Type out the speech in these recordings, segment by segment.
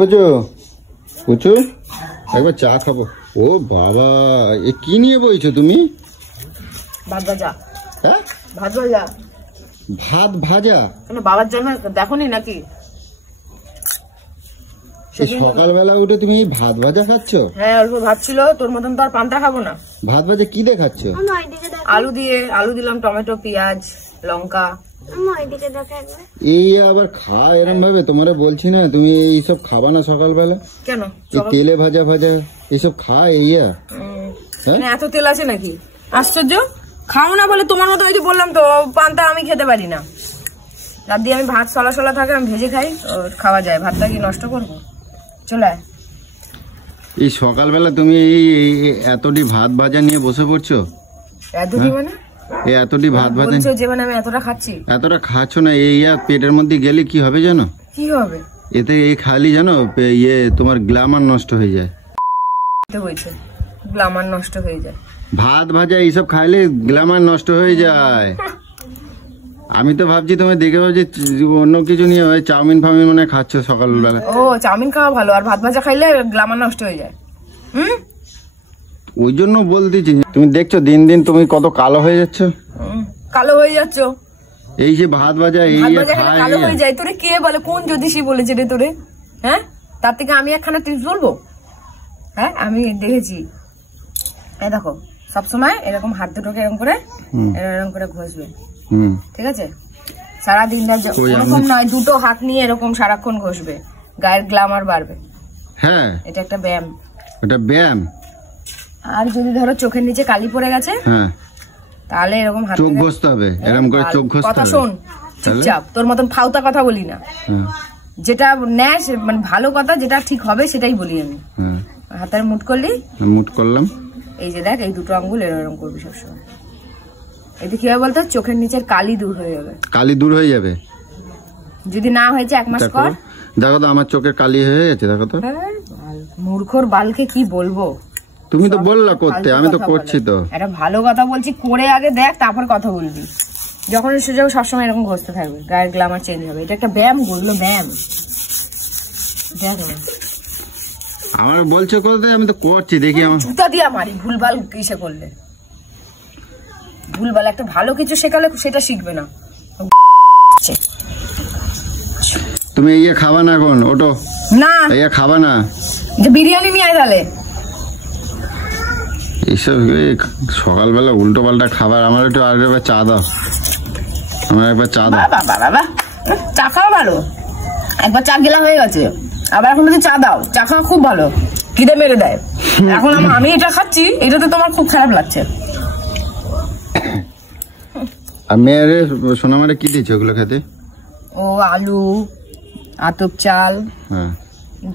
বুঝু বুঝু একবার চা খাবো। ও বাবা, এ কি নিয়ে বইছো তুমি? ভাত ভাজা। হ্যাঁ, ভাত ভাজা। ভাত ভাজা? কেন বাবার জন্য দেখোনি নাকি? সকালবেলা উঠে তুমি ভাত ভাজা খাচ্ছ? হ্যাঁ, অল্প ভাত ছিল, তোর মতন তো আর পান্তা খাবো না। ভাত ভাজা কি দিয়ে খাচ্ছ? আলু দিয়ে, আলু দিলাম, টমেটো, পেঁয়াজ, লঙ্কা। এই আবার খা এরম ভাবে? তোমারে বলছি না তুমি এইসব খাবা না সকালবেলা। কেন? তেলে ভাজা ভাজা এইসব খা। এইয়া এত তেল আছে নাকি? আশ্চর্য, খাও না বলে তোমার মতো ওই যে বললাম তো পান্তা আমি খেতে পারি না। রাত দিয়ে আমি ভাত সলা সলা থাকে আমি ভেজে খাই, খাওয়া যায়। ভাতটা কি নষ্ট করবো? চলে আয়। এই সকালবেলা তুমি এই এতটি ভাত ভাজা নিয়ে বসে পড়ছো? এতটি মানে? এই এতটি ভাত ভাজা যে মানে আমি এতটা খাচ্ছি? এতটা খাচ্ছ না, এই পেটের মধ্যে গেলে কি হবে জানো? কি হবে? এতে এই খালি জানো তোমার গ্ল্যামার নষ্ট হয়ে যায়। গ্ল্যামার নষ্ট হয়ে যায়? ভাত ভাজা এইসব খাইলে গ্ল্যামার নষ্ট হয়ে যায়। আমি তো ভাবছি তোমায় দেখে ভাবছি অন্য কিছু নিয়ে চাউমিন ফাউমিন মানে খাচ্ছ সকালবেলা। ও, চাউমিন খাওয়া ভালো, আর ভাত ভাজা খাইলে গ্ল্যামার নষ্ট হয়ে যায়। ওই জন্য বলতেছি, তুমি দেখছো দিন দিন তুমি কত কালো হয়ে যাচ্ছ। কালো হয়ে যাচ্ছ? এই যে ভাত ভাজা এই কালো হয়ে যায়? তোরে কে বলে? কোন জ্যোতিষী বলেছে রে তোরে? হ্যাঁ, তার থেকে আমি একখানা টিপস বলবো। হ্যাঁ, আমি দেখেছি। এই দেখো, সবসময় এরকম হাত দুটোকে এরকম করে ঘষবে, ঠিক আছে? সারাদিন এরকম নয়, দুটো হাত নিয়ে এরকম সারাক্ষণ ঘষবে, গায়ের গ্ল্যামার বাড়বে। হ্যাঁ, এটা একটা ব্যায়াম। এটা ব্যায়াম। আর যদি ধরো চোখের নিচে কালি পড়ে গেছে, হ্যাঁ, তাহলে এরকম হাত চোখ ঘষতে হবে, এরকম করে চোখ ঘষতে হবে। কথা শোন চুপচাপ, তোর মতন ফাউতা কথা বলি না। যেটা ন্যায় মানে ভালো কথা, যেটা ঠিক হবে সেটাই বলি আমি। হাতের মুঠ করলি, মুঠ করলাম, এই যে দেখ এই দুটো আঙ্গুল এরকম করবি সবসময়। এতে কি হবে বলতো? চোখের নিচের কালি দূর হয়ে যাবে। কালি দূর হয়ে যাবে? যদি না হয়েছে 1 মাস কর। দেখো তো আমার চোখের কালি হয়ে গেছে, দেখো তো। মূর্খর বালকে কি বলবো? তুমি তো বললা করতে, আমি তো করছি তো। একটা ভালো কথা বলছি, করে আগে দেখ, তারপর কথা বলবি। যখন সুযোগ সবসময় এরকম ঘষতে থাকবে, গায়ের গ্ল্যামার চেঞ্জ হবে। এটা একটা ব্যায়াম, বললো ব্যায়াম। দেখ আমার বলছে করতে, আমি তো করছি, দেখি আমার জুতা দিয়া মারি ভুলভাল কিসে করলে। ভুলভাল একটা ভালো কিছু শেখালে সেটা শিখবে না। তুমি ইয়ে খাবা না এখন? ওটো না, ইয়ে খাবা না, বিরিয়ানি নিয়ে আয় তাহলে। এইসব সকালবেলা উল্টো পাল্টা খাবার। আমার একটু আর একবার চা দাও, আমার একবার চা দাও। বাবা, চা খাওয়া ভালো, একবার চা গেলা হয়ে গেছে, আবার এখন যদি চা দাও। চা খাওয়া খুব ভালো, খিদে মেরে দেয়। এখন আমি এটা খাচ্ছি, এটাতে তোমার খুব খারাপ লাগছে। আর মেয়েরে সোনামারে কি দিচ্ছে ওগুলো খেতে? ও আলু, আতপ চাল,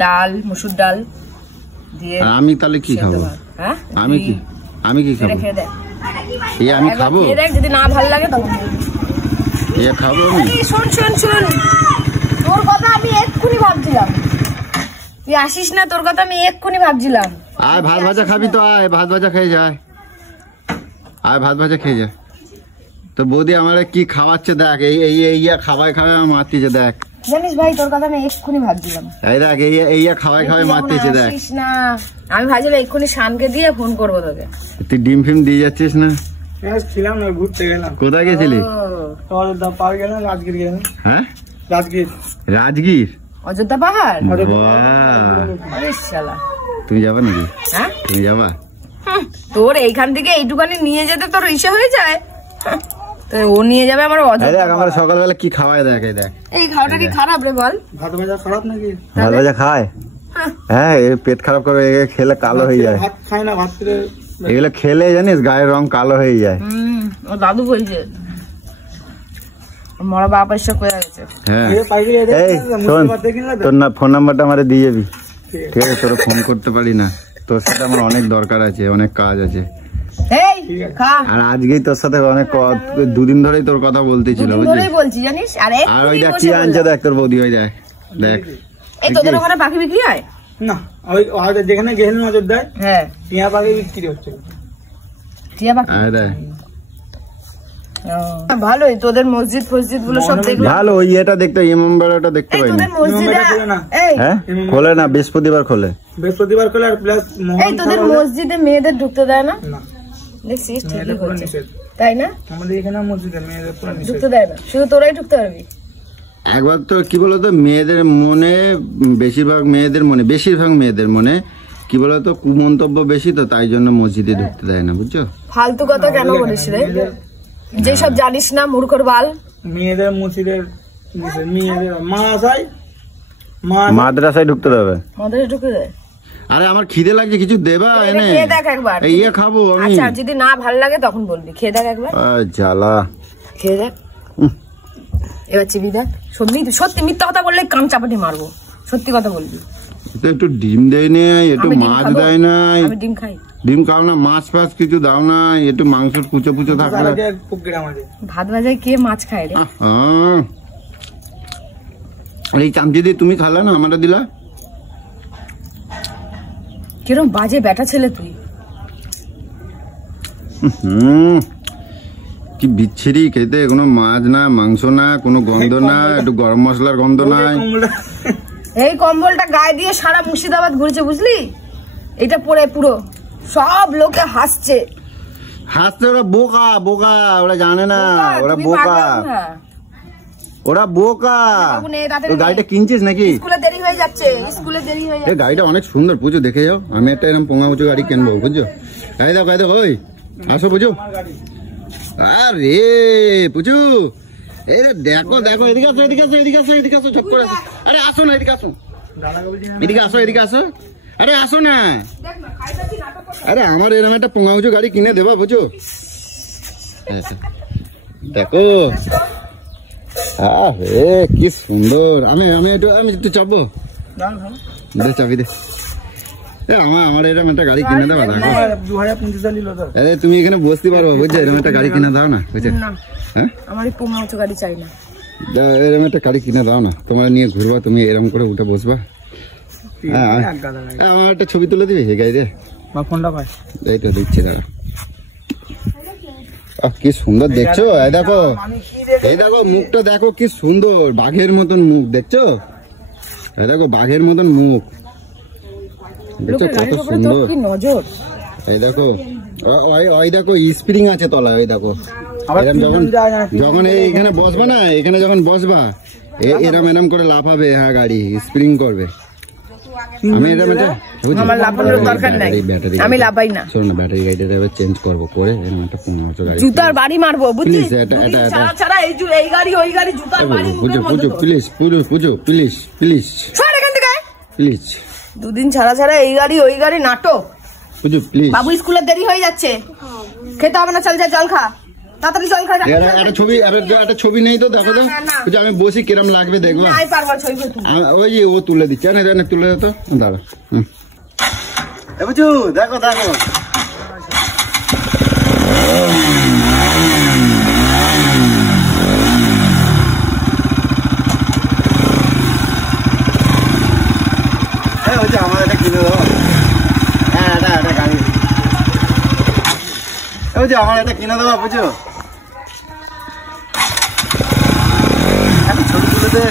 ডাল, মসুর ডাল দিয়ে। আমি তাহলে কি খাবো? হ্যাঁ, আমি কি খাবো? এই আমি খাবো? যদি না ভালো লাগে তখন খাবো আমি। শোন, তোর কথা আমি এক্ষুনি ভাবছিলাম, তুই আসিস না, তোর কথা আমি এক্ষুনি ভাবছিলাম। আয় ভাত ভাজা খাবি তো, আয় ভাত ভাজা খেয়ে যায়, আয় ভাত ভাজা খেয়ে যায়। তো বৌদি আমার কি খাওয়াচ্ছে দেখ, এই খাওয়াই আমার মারতেছে দেখ। জানিস ভাই, তোর কথা আমি এক্ষুনি ভাবছিলাম। এই দেখ এই খাওয়াই মারতেছে দেখ। না, আমি ভাবছিলাম এক্ষুনি শানকে দিয়ে ফোন করবো তোকে। তুই ডিম ফিম দিয়ে যাচ্ছিস না? ছিলাম না, ঘুরতে গেলাম। কোথায় গেছিলি? রাজগীর গেলাম। হ্যাঁ, রাজগীর অযোধ্যা পাহাড়। তুমি যাবা নাকি? হ্যাঁ, তুমি যাবা? তোর এইখান থেকে এইটুখানি নিয়ে যেতে তোর ইচ্ছে হয়ে যায়, ও নিয়ে যাবে আমার। আমার সকালবেলা কি খাওয়ায় দেখ, এই খাওয়াটা কি খারাপ রে বল? ভাত ভাজা খারাপ নাকি? ভাত ভাজা খায়? হ্যাঁ, পেট খারাপ করে খেলে কালো হয়ে যায়। ভাত খায় না, ভাত এগুলো খেলে জানিস গায়ের রং কালো হয়ে যায়। ও দাদু বলছে, মরা বাপ এসে কয়ে গেছে। হ্যাঁ, এই শোন, তোর না ফোন নাম্বারটা আমারে দিয়ে যাবি, ঠিক আছে? তোর ফোন করতে পারি না, তোর সাথে আমার অনেক দরকার আছে, অনেক কাজ আছে। আর আজকেই তোর সাথে অনেক দুদিন ধরেই তোর কথা বলতেছিল, বলছি জানিস। আর ওই দেখ কি আনছে, দেখ তোর বৌদি, ওই দেখ এই তোদের ওখানে পাখি বিক্রি হয় না? ওই যেখানে গেহেল নজর দেয়, হ্যাঁ, টিয়া পাখি বিক্রি হচ্ছে। টিয়া পাখি ভালোই তোদের মসজিদ ফসজিদ গুলো সব দেখলাম। ভালো, ওই এটা দেখতে ইমামবাড়াটা দেখতে পাইনি। তোদের মসজিদে হ্যাঁ খোলে না, বৃহস্পতিবার খোলে। বৃহস্পতিবার খোলে। আর প্লাস এই তোদের মসজিদে মেয়েদের ঢুকতে দেয় না? দেখছিস ঠিকই হচ্ছে, তাই না? আমাদের এখানে মসজিদে মেয়েদের পুরো নিষেধ। ঢুকতে দেয় না, শুধু তোরাই ঢুকতে পারবি। একবার তো কি বলতো, মেয়েদের মনে বেশিরভাগ মেয়েদের মনে কি বলতো কুমন্তব্য বেশি, তো তাই জন্য মসজিদে ঢুকতে দেয় না, বুঝছো? ফালতু কথা কেন বলিস রে, যেসব জানিস না মূর্খর বাল। মেয়েদের মসজিদের মেয়েদের মাদ্রাসায় ঢুকতে দেবে, মাদ্রাসায় ঢুকতে দেয়। আরে আমার খিদে লাগছে, কিছু দেবা এনে? খেয়ে দেখ একবার। ইয়ে খাবো আমি। আচ্ছা যদি না ভাল লাগে তখন বলবি, খেয়ে দেখ একবার। জ্বালা, খেয়ে দেখ এবার, চিবি দেখ। সত্যি মিথ্যা কথা বললে কান চাপাটি মারবো, সত্যি কথা বলবি। একটু ডিম দেয় নাই, একটু মাছ দেয় নাই। আমি ডিম খাই। ডিম খাও না, মাছ ফাছ কিছু দাও না, একটু মাংসের কুচো কুচো থাকলে। ভাত ভাজায় কে মাছ খায় রে? এই চামচি দিয়ে তুমি খালা না, আমারটা দিলা। কিরম বাজে বেটা ছেলে তুই। কি বিচ্ছিরি খেতে, কোনো মাছ না, মাংস না, কোনো গন্ধ না, একটু গরম মশলার গন্ধ নাই। এই কম্বলটা গায়ে দিয়ে সারা মুর্শিদাবাদ ঘুরেছে, বুঝলি? এটা পরে পুরো সব লোকে হাসছে। ওরা বোকা বোকা, ওরা জানে না, ওরা বোকা, ওরা বোকা। গাড়িটা কিনছিস নাকি? স্কুলে দেরি হয়ে যাচ্ছে, স্কুলে দেরি হয়ে যাচ্ছে। গাড়িটা অনেক সুন্দর, পুজো দেখে যাও। আমি একটা এরকম পোঙা উঁচু গাড়ি কিনবো, বুঝছো? এই দেখো ওই আসো পুজো। আরে পুজু, এই দেখো এদিকে আসো, চুপ করে। আরে আসো না, এদিকে আসো, এদিকে আসো। আরে আসো না। আরে আমার এরকম একটা পোঙা উঁচু গাড়ি কিনে দেবা, বুঝো? দেখো কি সুন্দর। আমি একটু চাপবো, চাবি দে। আমার এরকম একটা গাড়ি কিনে দেবা। দেখো আরে তুমি এখানে বসতে পারবো, বুঝছো? এরকম একটা গাড়ি কিনে দাও না, বুঝছো? হ্যাঁ আমার পোঙা উঁচু গাড়ি চাই না। এরকম একটা গাড়ি কিনে দাও না, তোমার নিয়ে ঘুরবা, তুমি এরকম করে উঠে বসবা। আমার একটা ছবি তুলে দিবি এই গাড়িতে? এই তো দিচ্ছি, দাঁড়া। কি সুন্দর দেখছো, এই দেখো মুখটা দেখো, কি সুন্দর বাঘের মতন মুখ, দেখছো? এই দেখো বাঘের মতন মুখ, দেখছো কত সুন্দর। এই দেখো, ওই দেখো স্প্রিং আছে তলায়, ওই দেখো। যখন এইখানে বসবা না, এখানে যখন বসবা এরম করে লাফাবে, হ্যাঁ গাড়ি স্প্রিং করবে। আমি আমার লাফানোর দরকার নাই, আমি লাফাই না। শোনো না, ব্যাটারি গাড়িটা এবার চেঞ্জ করবো, করে এরকম একটা পোঙা উঁচু গাড়ি, জুতার বাড়ি মারবো, বুঝছিস? ছাড়া এই গাড়ি ওই গাড়ি জুতার বাড়ি। প্লিজ সর এখান থেকে, প্লিজ। দুদিন ছাড়া এই গাড়ি ওই গাড়ি নাটক, বুঝো প্লিজ। বাবু স্কুলে দেরি হয়ে যাচ্ছে, খেতে হবে না, চল যা জল খা, তাড়াতাড়ি জল খা। একটা ছবি নেই তো, দেখো তো আমি বসি কিরম লাগবে, দেখবো। ওই যে ও তুলে দিচ্ছে, তুলে তো দাঁড়া। বুঝু দেখো আমার এটা কিনে দেবো। হ্যাঁ এটা গাড়ি, আমার এটা কিনে দেবো, বুঝো? ছবি তুলে দে।